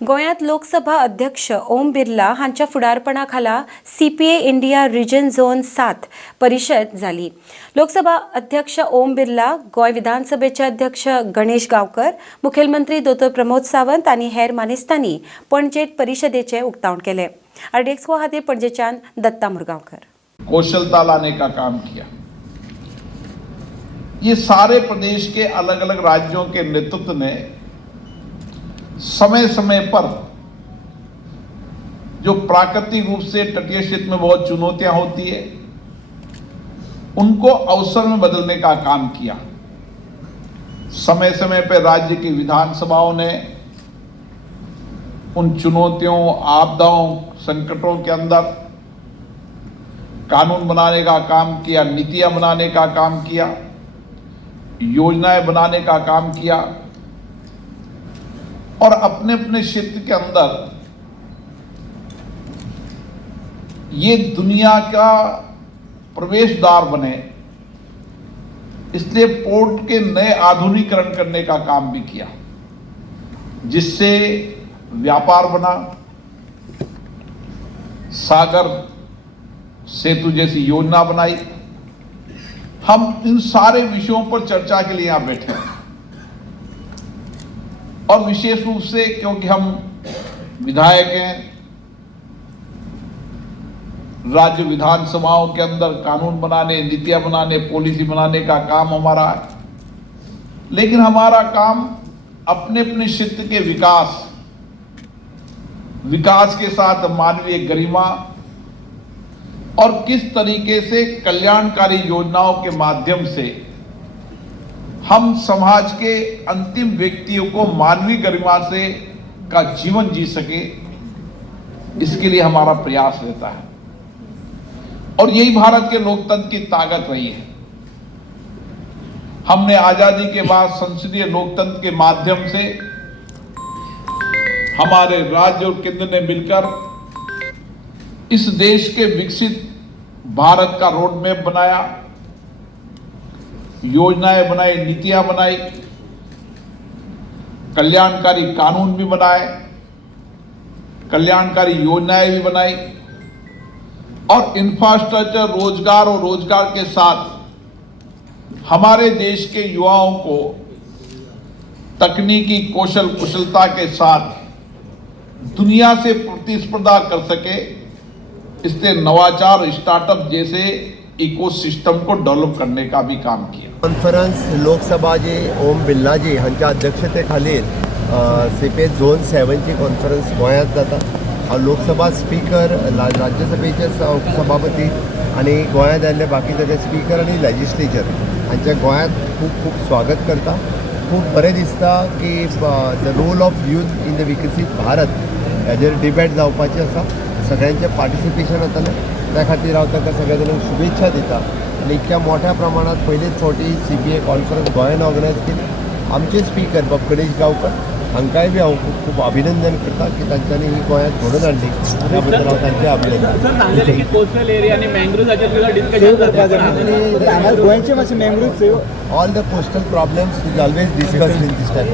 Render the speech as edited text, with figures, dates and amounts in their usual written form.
गोंयांत लोकसभा अध्यक्ष ओम बिर्ला हांच्या फुडारपणाखाला सीपीए इंडिया रिजन झोन 7 परिशद जाली। लोकसभा अध्यक्ष ओम बिर्ला, गोंय विधानसभेचे अध्यक्ष गणेश गांवकर, मुखेलमंत्री दोतोर प्रमोद सावंत आनी हेर मानेस्तांनी पणजेत परिशदेचे उक्तावण केले। आरडीएक्सको खातीर पणजेच्यान दत्ता मुरगांवकर। कौशलता लाने का काम किया। ये सारे प्रदेश के अलग अलग राज्यों के नेतृत्व ने समय समय पर जो प्राकृतिक रूप से तटीय क्षेत्र में बहुत चुनौतियां होती है उनको अवसर में बदलने का काम किया। समय समय पर राज्य की विधानसभाओं ने उन चुनौतियों, आपदाओं, संकटों के अंदर कानून बनाने का काम किया, नीतियां बनाने का काम किया, योजनाएं बनाने का काम किया और अपने अपने क्षेत्र के अंदर ये दुनिया का प्रवेश द्वार बने, इसलिए पोर्ट के नए आधुनिकीकरण करने का काम भी किया, जिससे व्यापार बना, सागर सेतु जैसी योजना बनाई। हम इन सारे विषयों पर चर्चा के लिए यहां बैठे हैं और विशेष रूप से क्योंकि हम विधायक हैं, राज्य विधानसभाओं के अंदर कानून बनाने, नीतियां बनाने, पॉलिसी बनाने का काम हमारा है, लेकिन हमारा काम अपने अपने क्षेत्र के विकास के साथ मानवीय गरिमा और किस तरीके से कल्याणकारी योजनाओं के माध्यम से हम समाज के अंतिम व्यक्तियों को मानवीय गरिमा से का जीवन जी सके, इसके लिए हमारा प्रयास रहता है। और यही भारत के लोकतंत्र की ताकत रही है। हमने आजादी के बाद संसदीय लोकतंत्र के माध्यम से हमारे राज्य और केंद्र ने मिलकर इस देश के विकसित भारत का रोड मैप बनाया, योजनाएं बनाई, नीतियां बनाई, कल्याणकारी कानून भी बनाए, कल्याणकारी योजनाएं भी बनाई और इंफ्रास्ट्रक्चर, रोजगार के साथ हमारे देश के युवाओं को तकनीकी कुशलता के साथ दुनिया से प्रतिस्पर्धा कर सके, इसलिए नवाचार, स्टार्टअप जैसे इकोसिस्टम को डेव्हलप करने का भी काम किया। कॉन्फरन्स लोकसभा जी ओम बिर्लाजी हांच्या अध्यक्षतेखालील सीपीए झोन 7 ची कॉन्फरन्स गोंयांत जाता। लोकसभा स्पीकर, राज्यसभेचे सभापती आणि गोंयांत आयिल्ले बाकीचे ते स्पीकर आणि लेजिस्लेचर हांचे गोंयांत खूब खूब स्वागत करता। खूब बरें दिसता की the role of youth in the Viksit Bharat हेजेर डिबेट जावपाची आसा। सगळ्यांचे पार्टिसिपेशन जातलें, त्या खातीर हांव ताका सगळ्या जाणांक शुभेच्छा दिता आनी इतक्या मोठ्या प्रमाणात पयलेच फावटी सीपीए कॉन्फरन्स गोंयान ऑर्गनायज केली। आमचे स्पीकर बाब गणेश गांवकर हांकांय बी हांव खूब खूब अभिनंदन करता की तांच्यांनी ही गोंयांत घडोवन हाडली, त्या बद्दल हांव तांचे अभिनंदन। कोस्टल एरिया आणि मँग्रोव्हच्या सुद्धा discussion all the coastal problems is always discussed in this type.